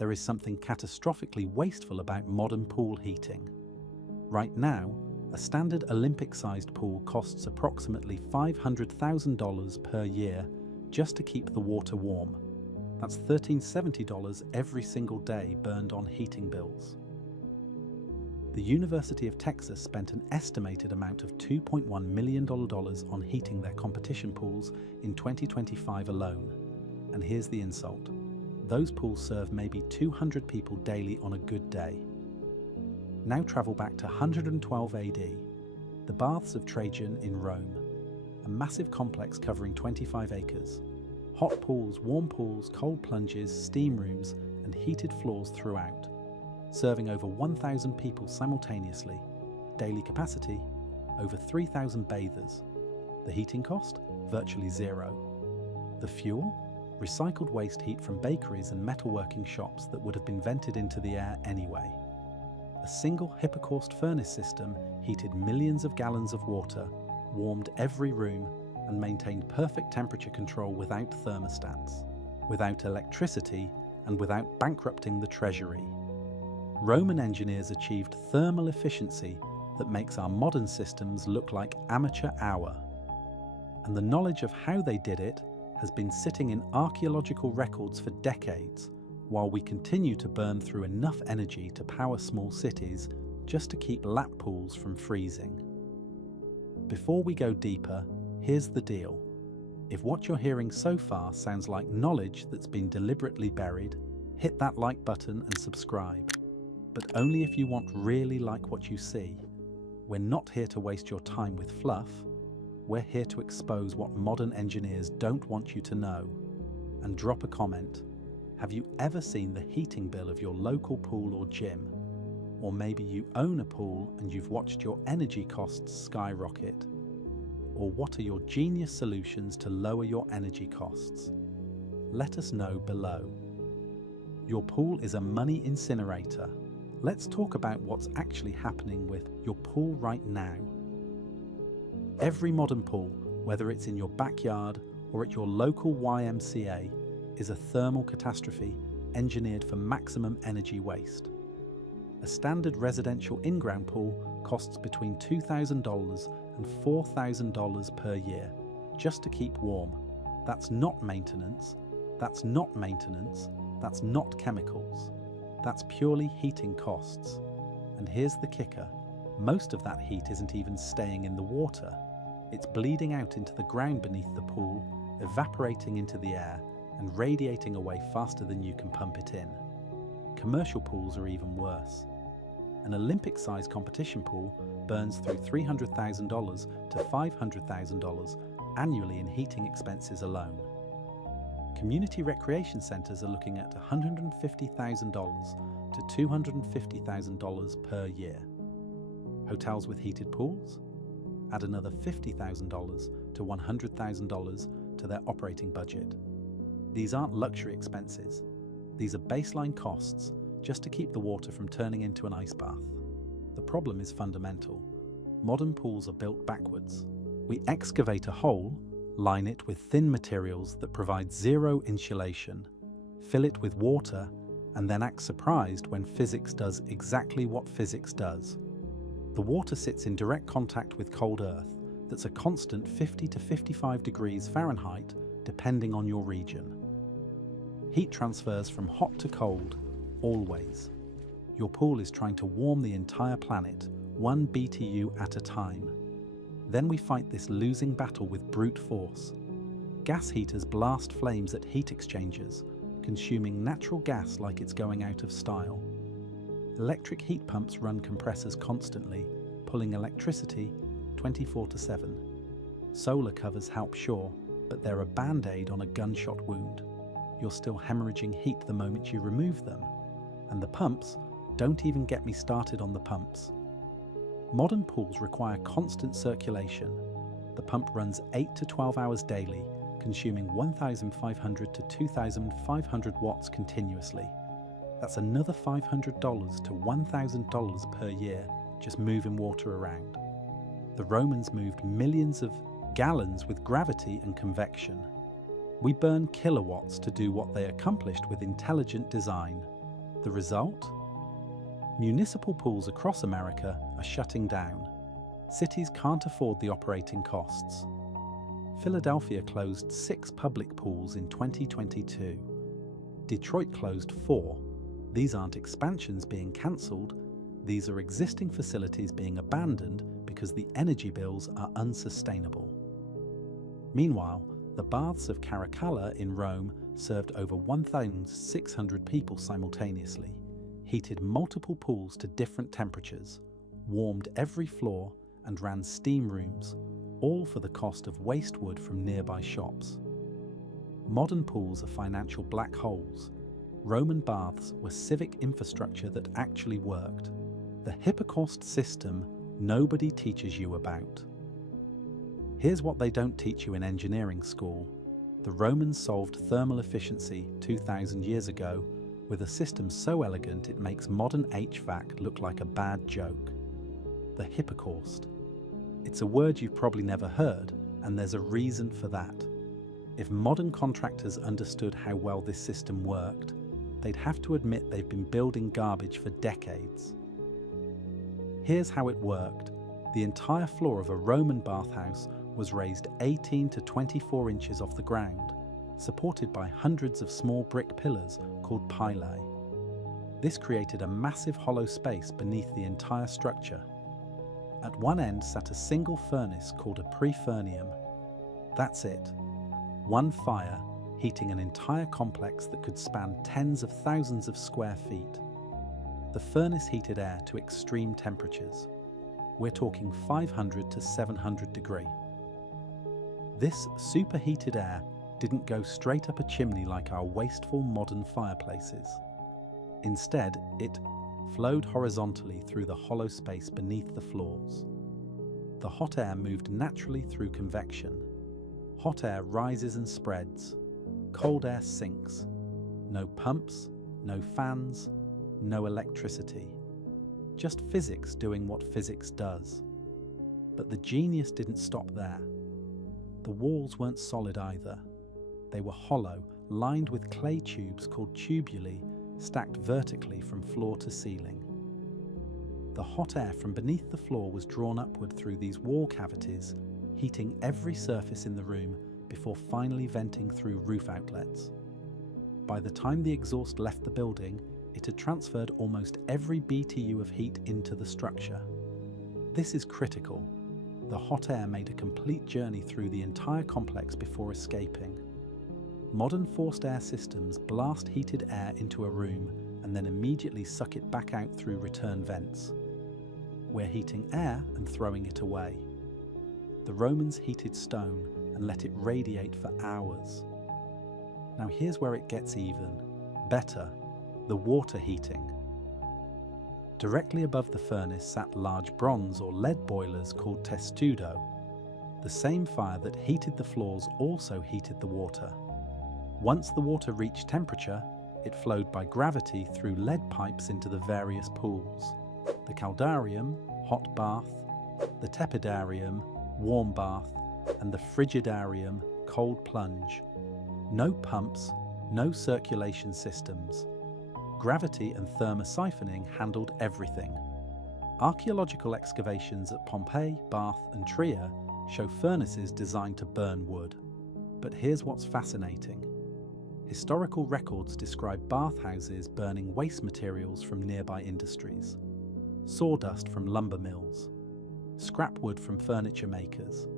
there is something catastrophically wasteful about modern pool heating. Right now, a standard Olympic-sized pool costs approximately $500,000 per year just to keep the water warm. That's $1,370 every single day burned on heating bills. The University of Texas spent an estimated amount of $2.1 million on heating their competition pools in 2025 alone. And here's the insult. Those pools serve maybe 200 people daily on a good day. Now travel back to 112 AD, the Baths of Trajan in Rome, a massive complex covering 25 acres. Hot pools, warm pools, cold plunges, steam rooms, and heated floors throughout, serving over 1,000 people simultaneously. Daily capacity, over 3,000 bathers. The heating cost? Virtually zero. The fuel? Recycled waste heat from bakeries and metalworking shops that would have been vented into the air anyway. A single hypocaust furnace system heated millions of gallons of water, warmed every room, and maintained perfect temperature control without thermostats, without electricity, and without bankrupting the treasury. Roman engineers achieved thermal efficiency that makes our modern systems look like amateur hour. And the knowledge of how they did it has been sitting in archaeological records for decades, while we continue to burn through enough energy to power small cities just to keep lap pools from freezing. Before we go deeper, here's the deal. If what you're hearing so far sounds like knowledge that's been deliberately buried, hit that like button and subscribe. But only if you really like what you see. We're not here to waste your time with fluff. We're here to expose what modern engineers don't want you to know. And drop a comment. Have you ever seen the heating bill of your local pool or gym? Or maybe you own a pool and you've watched your energy costs skyrocket. Or what are your genius solutions to lower your energy costs? Let us know below. Your pool is a money incinerator. Let's talk about what's actually happening with your pool right now. Every modern pool, whether it's in your backyard or at your local YMCA, is a thermal catastrophe engineered for maximum energy waste. A standard residential in-ground pool costs between $2,000 and $4,000 per year just to keep warm. That's not maintenance, that's not maintenance, that's not chemicals. That's purely heating costs. And here's the kicker. Most of that heat isn't even staying in the water. It's bleeding out into the ground beneath the pool, evaporating into the air, and radiating away faster than you can pump it in. Commercial pools are even worse. An Olympic-sized competition pool burns through $300,000 to $500,000 annually in heating expenses alone. Community recreation centres are looking at $150,000 to $250,000 per year. Hotels with heated pools? Add another $50,000 to $100,000 to their operating budget. These aren't luxury expenses. These are baseline costs just to keep the water from turning into an ice bath. The problem is fundamental. Modern pools are built backwards. We excavate a hole, line it with thin materials that provide zero insulation, fill it with water, and then act surprised when physics does exactly what physics does. The water sits in direct contact with cold earth that's a constant 50 to 55 degrees Fahrenheit depending on your region. Heat transfers from hot to cold, always. Your pool is trying to warm the entire planet, 1 BTU at a time. Then we fight this losing battle with brute force. Gas heaters blast flames at heat exchangers, consuming natural gas like it's going out of style. Electric heat pumps run compressors constantly, pulling electricity 24/7. Solar covers help, sure, but they're a band-aid on a gunshot wound. You're still hemorrhaging heat the moment you remove them. And the pumps, don't even get me started on the pumps. Modern pools require constant circulation. The pump runs 8 to 12 hours daily, consuming 1,500 to 2,500 watts continuously. That's another $500 to $1,000 per year just moving water around. The Romans moved millions of gallons with gravity and convection. We burn kilowatts to do what they accomplished with intelligent design. The result? Municipal pools across America are shutting down. Cities can't afford the operating costs. Philadelphia closed 6 public pools in 2022. Detroit closed 4. These aren't expansions being cancelled, these are existing facilities being abandoned because the energy bills are unsustainable. Meanwhile, the baths of Caracalla in Rome served over 1,600 people simultaneously, heated multiple pools to different temperatures, warmed every floor, and ran steam rooms, all for the cost of waste wood from nearby shops. Modern pools are financial black holes. Roman baths were civic infrastructure that actually worked. The hypocaust system nobody teaches you about. Here's what they don't teach you in engineering school. The Romans solved thermal efficiency 2,000 years ago with a system so elegant it makes modern HVAC look like a bad joke. The hypocaust. It's a word you've probably never heard, and there's a reason for that. If modern contractors understood how well this system worked, they'd have to admit they've been building garbage for decades. Here's how it worked. The entire floor of a Roman bathhouse was raised 18 to 24 inches off the ground, supported by hundreds of small brick pillars called pilae. This created a massive hollow space beneath the entire structure. At one end sat a single furnace called a prefurnium. That's it. One fire heating an entire complex that could span tens of thousands of square feet. The furnace heated air to extreme temperatures. We're talking 500 to 700 degrees. This superheated air didn't go straight up a chimney like our wasteful modern fireplaces. Instead, it flowed horizontally through the hollow space beneath the floors. The hot air moved naturally through convection. Hot air rises and spreads. Cold air sinks. No pumps, no fans, no electricity. Just physics doing what physics does. But the genius didn't stop there. The walls weren't solid either. They were hollow, lined with clay tubes called tubuli, stacked vertically from floor to ceiling. The hot air from beneath the floor was drawn upward through these wall cavities, heating every surface in the room before finally venting through roof outlets. By the time the exhaust left the building, it had transferred almost every BTU of heat into the structure. This is critical. The hot air made a complete journey through the entire complex before escaping. Modern forced air systems blast heated air into a room and then immediately suck it back out through return vents. We're heating air and throwing it away. The Romans heated stone and let it radiate for hours. Now here's where it gets even better: the water heating. Directly above the furnace sat large bronze or lead boilers called testudo. The same fire that heated the floors also heated the water. Once the water reached temperature, it flowed by gravity through lead pipes into the various pools. The caldarium, hot bath, the tepidarium, warm bath, and the frigidarium, cold plunge. No pumps, no circulation systems. Gravity and thermosiphoning handled everything. Archaeological excavations at Pompeii, Bath, and Trier show furnaces designed to burn wood. But here's what's fascinating. Historical records describe bathhouses burning waste materials from nearby industries. Sawdust from lumber mills, scrap wood from furniture makers,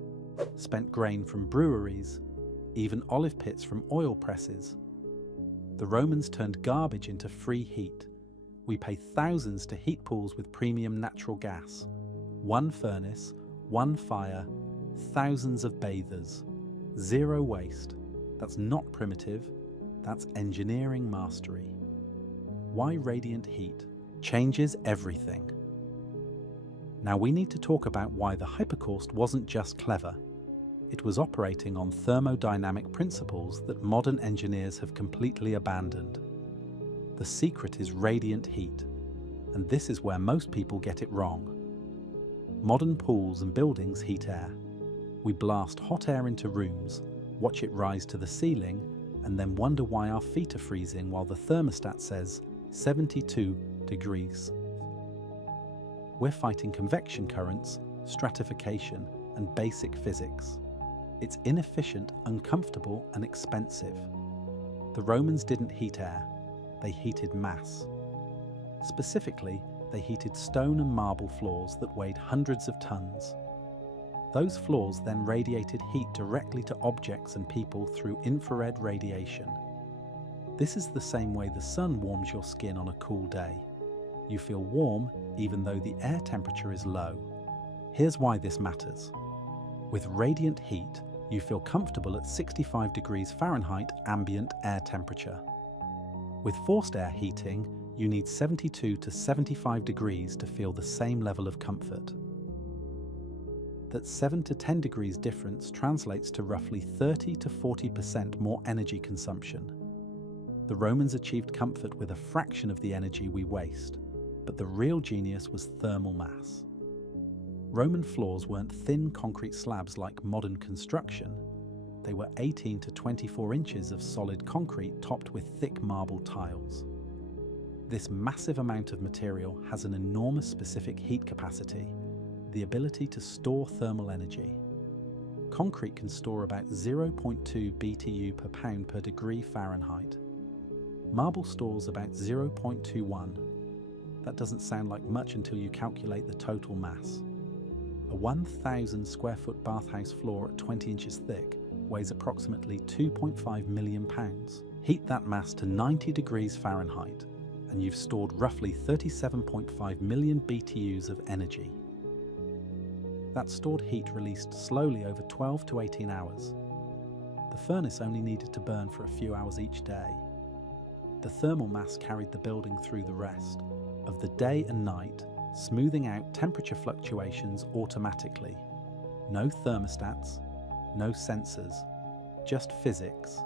spent grain from breweries, even olive pits from oil presses. The Romans turned garbage into free heat. We pay thousands to heat pools with premium natural gas. One furnace, one fire, thousands of bathers. Zero waste. That's not primitive, that's engineering mastery. Why radiant heat changes everything. Now we need to talk about why the hypocaust wasn't just clever. It was operating on thermodynamic principles that modern engineers have completely abandoned. The secret is radiant heat, and this is where most people get it wrong. Modern pools and buildings heat air. We blast hot air into rooms, watch it rise to the ceiling, and then wonder why our feet are freezing while the thermostat says, 72 degrees. We're fighting convection currents, stratification, and basic physics. It's inefficient, uncomfortable, and expensive. The Romans didn't heat air, they heated mass. Specifically, they heated stone and marble floors that weighed hundreds of tons. Those floors then radiated heat directly to objects and people through infrared radiation. This is the same way the sun warms your skin on a cool day. You feel warm even though the air temperature is low. Here's why this matters. With radiant heat, you feel comfortable at 65 degrees Fahrenheit ambient air temperature. With forced air heating, you need 72 to 75 degrees to feel the same level of comfort. That 7 to 10 degrees difference translates to roughly 30 to 40% more energy consumption. The Romans achieved comfort with a fraction of the energy we waste, but the real genius was thermal mass. Roman floors weren't thin concrete slabs like modern construction. They were 18 to 24 inches of solid concrete topped with thick marble tiles. This massive amount of material has an enormous specific heat capacity, the ability to store thermal energy. Concrete can store about 0.2 BTU per pound per degree Fahrenheit. Marble stores about 0.21. That doesn't sound like much until you calculate the total mass. A 1,000 square foot bathhouse floor at 20 inches thick weighs approximately 2.5 million pounds. Heat that mass to 90 degrees Fahrenheit, and you've stored roughly 37.5 million BTUs of energy. That stored heat released slowly over 12 to 18 hours. The furnace only needed to burn for a few hours each day. The thermal mass carried the building through the rest of the day and night, smoothing out temperature fluctuations automatically. No thermostats, no sensors, just physics.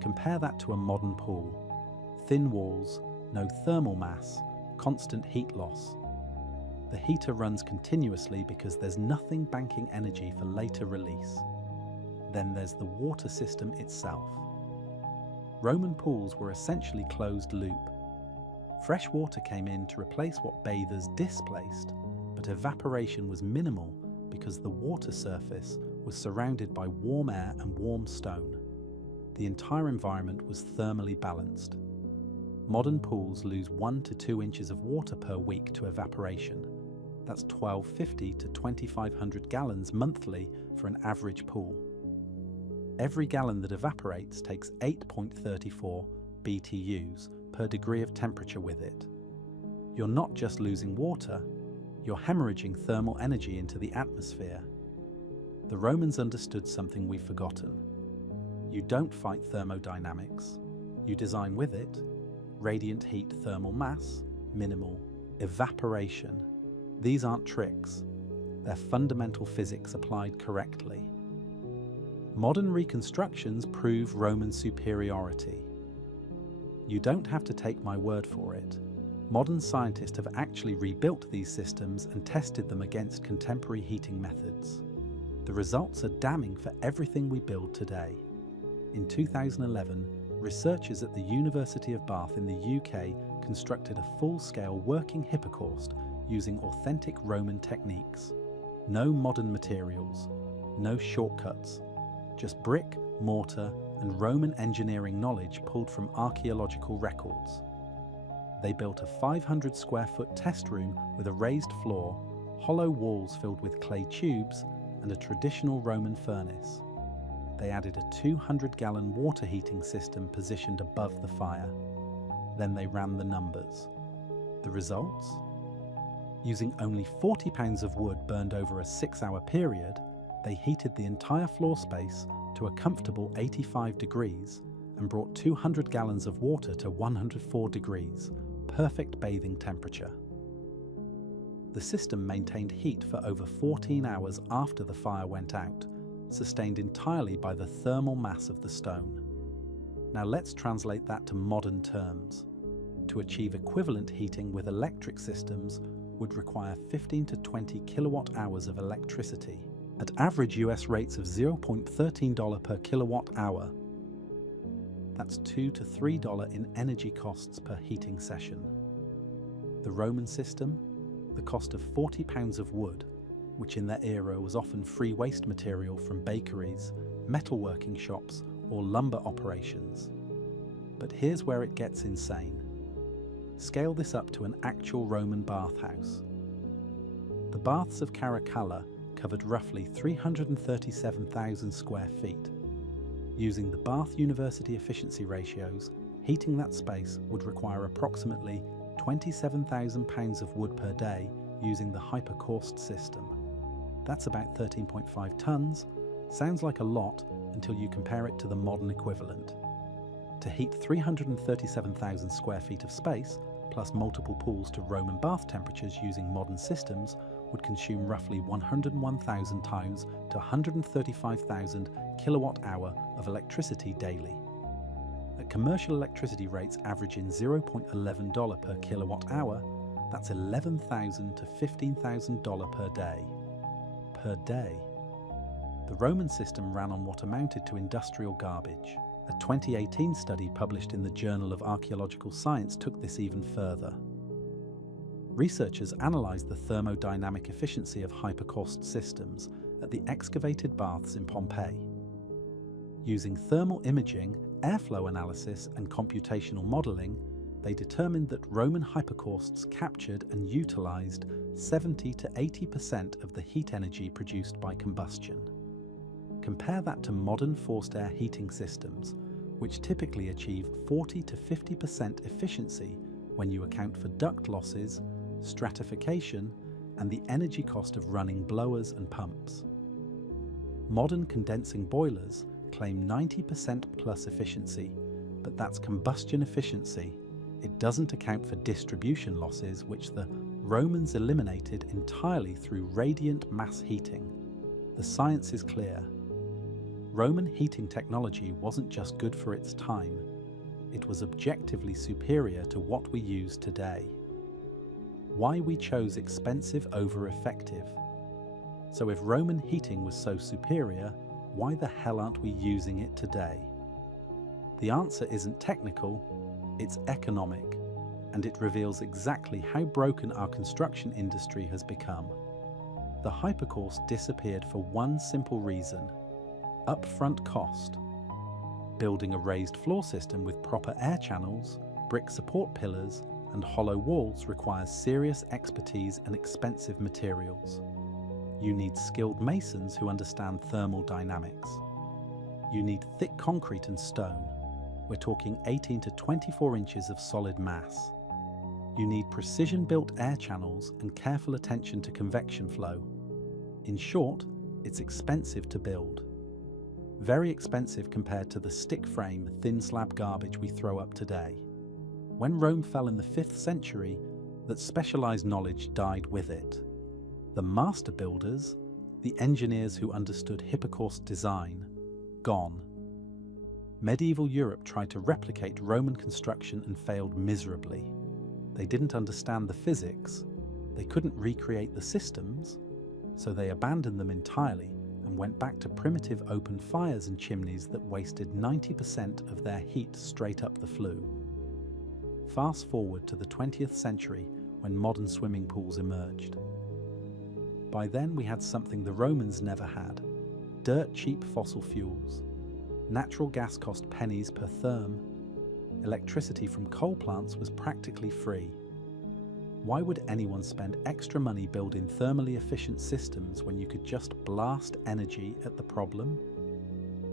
Compare that to a modern pool. Thin walls, no thermal mass, constant heat loss. The heater runs continuously because there's nothing banking energy for later release. Then there's the water system itself. Roman pools were essentially closed loop. Fresh water came in to replace what bathers displaced, but evaporation was minimal because the water surface was surrounded by warm air and warm stone. The entire environment was thermally balanced. Modern pools lose 1 to 2 inches of water per week to evaporation. That's 1,250 to 2,500 gallons monthly for an average pool. Every gallon that evaporates takes 8.34 BTUs per degree of temperature with it. You're not just losing water, you're hemorrhaging thermal energy into the atmosphere. The Romans understood something we've forgotten. You don't fight thermodynamics, you design with it. Radiant heat, thermal mass, minimal. Evaporation. These aren't tricks, they're fundamental physics applied correctly. Modern reconstructions prove Roman superiority. You don't have to take my word for it. Modern scientists have actually rebuilt these systems and tested them against contemporary heating methods. The results are damning for everything we build today. In 2011, researchers at the University of Bath in the UK constructed a full-scale working hypocaust using authentic Roman techniques. No modern materials, no shortcuts, just brick, mortar, and Roman engineering knowledge pulled from archaeological records. They built a 500 square foot test room with a raised floor, hollow walls filled with clay tubes, and a traditional Roman furnace. They added a 200-gallon water heating system positioned above the fire. Then they ran the numbers. The results? Using only 40 pounds of wood burned over a 6-hour period, they heated the entire floor space to a comfortable 85 degrees and brought 200 gallons of water to 104 degrees, perfect bathing temperature. The system maintained heat for over 14 hours after the fire went out, sustained entirely by the thermal mass of the stone. Now let's translate that to modern terms. To achieve equivalent heating with electric systems would require 15 to 20 kilowatt hours of electricity, at average US rates of $0.13 per kilowatt hour. That's $2 to $3 in energy costs per heating session. The Roman system, the cost of 40 pounds of wood, which in their era was often free waste material from bakeries, metalworking shops, or lumber operations. But here's where it gets insane. Scale this up to an actual Roman bathhouse. The baths of Caracalla covered roughly 337,000 square feet. Using the Bath University efficiency ratios, heating that space would require approximately 27,000 pounds of wood per day using the hypocaust system. That's about 13.5 tons. Sounds like a lot until you compare it to the modern equivalent. To heat 337,000 square feet of space, plus multiple pools to Roman bath temperatures using modern systems, would consume roughly 101,000 times to 135,000 kilowatt-hour of electricity daily. At commercial electricity rates averaging $0.11 per kilowatt-hour, that's $11,000 to $15,000 per day. Per day. The Roman system ran on what amounted to industrial garbage. A 2018 study published in the Journal of Archaeological Science took this even further. Researchers analysed the thermodynamic efficiency of hypocaust systems at the excavated baths in Pompeii. Using thermal imaging, airflow analysis and computational modelling, they determined that Roman hypocausts captured and utilised 70 to 80% of the heat energy produced by combustion. Compare that to modern forced air heating systems, which typically achieve 40 to 50% efficiency when you account for duct losses, stratification, and the energy cost of running blowers and pumps. Modern condensing boilers claim 90% plus efficiency, but that's combustion efficiency. It doesn't account for distribution losses, which the Romans eliminated entirely through radiant mass heating. The science is clear. Roman heating technology wasn't just good for its time, it was objectively superior to what we use today. Why we chose expensive over effective. So if Roman heating was so superior, why the hell aren't we using it today? The answer isn't technical, it's economic, and it reveals exactly how broken our construction industry has become. The hypocaust disappeared for one simple reason: upfront cost. Building a raised floor system with proper air channels, brick support pillars, and hollow walls requires serious expertise and expensive materials. You need skilled masons who understand thermal dynamics. You need thick concrete and stone. We're talking 18 to 24 inches of solid mass. You need precision-built air channels and careful attention to convection flow. In short, it's expensive to build. Very expensive compared to the stick frame, thin slab garbage we throw up today. When Rome fell in the 5th century, that specialized knowledge died with it. The master builders, the engineers who understood hypocaust design, gone. Medieval Europe tried to replicate Roman construction and failed miserably. They didn't understand the physics, they couldn't recreate the systems, so they abandoned them entirely and went back to primitive open fires and chimneys that wasted 90% of their heat straight up the flue. Fast forward to the 20th century when modern swimming pools emerged. By then we had something the Romans never had: dirt cheap fossil fuels. Natural gas cost pennies per therm. Electricity from coal plants was practically free. Why would anyone spend extra money building thermally efficient systems when you could just blast energy at the problem?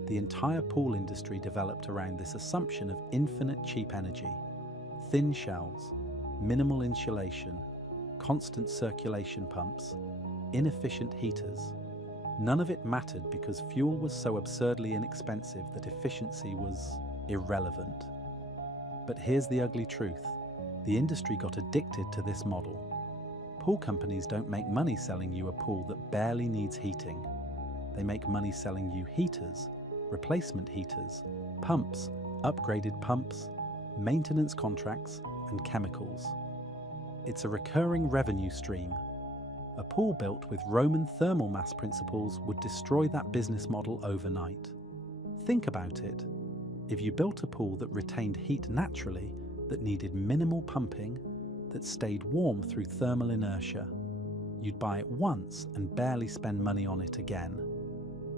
The entire pool industry developed around this assumption of infinite cheap energy. Thin shells, minimal insulation, constant circulation pumps, inefficient heaters. None of it mattered because fuel was so absurdly inexpensive that efficiency was irrelevant. But here's the ugly truth. The industry got addicted to this model. Pool companies don't make money selling you a pool that barely needs heating. They make money selling you heaters, replacement heaters, pumps, upgraded pumps, maintenance contracts, and chemicals. It's a recurring revenue stream. A pool built with Roman thermal mass principles would destroy that business model overnight. Think about it. If you built a pool that retained heat naturally, that needed minimal pumping, that stayed warm through thermal inertia, you'd buy it once and barely spend money on it again.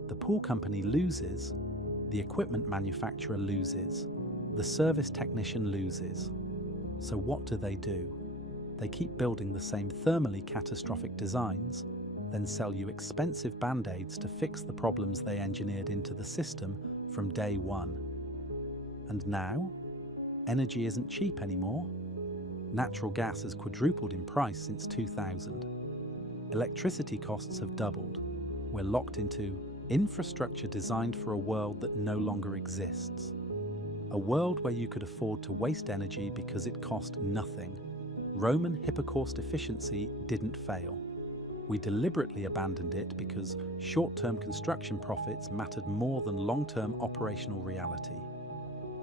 The pool company loses, the equipment manufacturer loses, the service technician loses. So what do? They keep building the same thermally catastrophic designs, then sell you expensive band-aids to fix the problems they engineered into the system from day one. And now, energy isn't cheap anymore. Natural gas has quadrupled in price since 2000. Electricity costs have doubled. We're locked into infrastructure designed for a world that no longer exists. A world where you could afford to waste energy because it cost nothing. Roman hypocaust efficiency didn't fail. We deliberately abandoned it because short-term construction profits mattered more than long-term operational reality.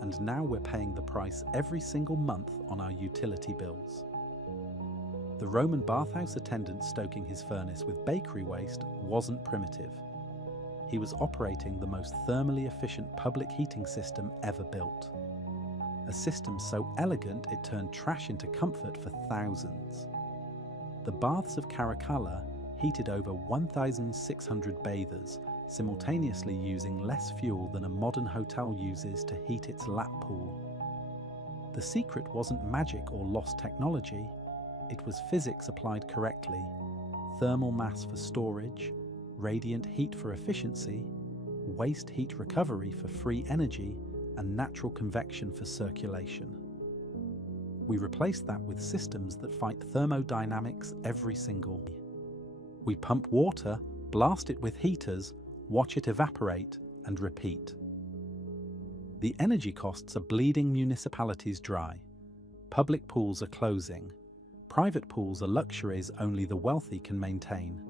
And now we're paying the price every single month on our utility bills. The Roman bathhouse attendant stoking his furnace with bakery waste wasn't primitive. He was operating the most thermally efficient public heating system ever built. A system so elegant it turned trash into comfort for thousands. The baths of Caracalla heated over 1,600 bathers, simultaneously using less fuel than a modern hotel uses to heat its lap pool. The secret wasn't magic or lost technology, it was physics applied correctly: thermal mass for storage, radiant heat for efficiency, waste heat recovery for free energy, and natural convection for circulation. We replaced that with systems that fight thermodynamics every single day. We pump water, blast it with heaters, watch it evaporate, and repeat. The energy costs are bleeding municipalities dry. Public pools are closing. Private pools are luxuries only the wealthy can maintain.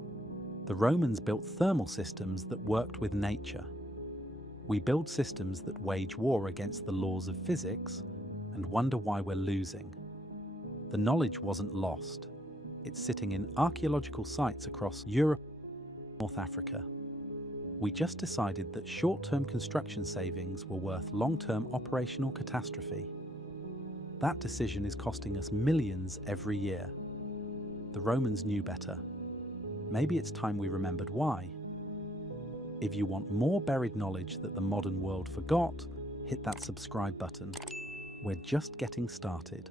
The Romans built thermal systems that worked with nature. We build systems that wage war against the laws of physics and wonder why we're losing. The knowledge wasn't lost. It's sitting in archaeological sites across Europe and North Africa. We just decided that short-term construction savings were worth long-term operational catastrophe. That decision is costing us millions every year. The Romans knew better. Maybe it's time we remembered why. If you want more buried knowledge that the modern world forgot, hit that subscribe button. We're just getting started.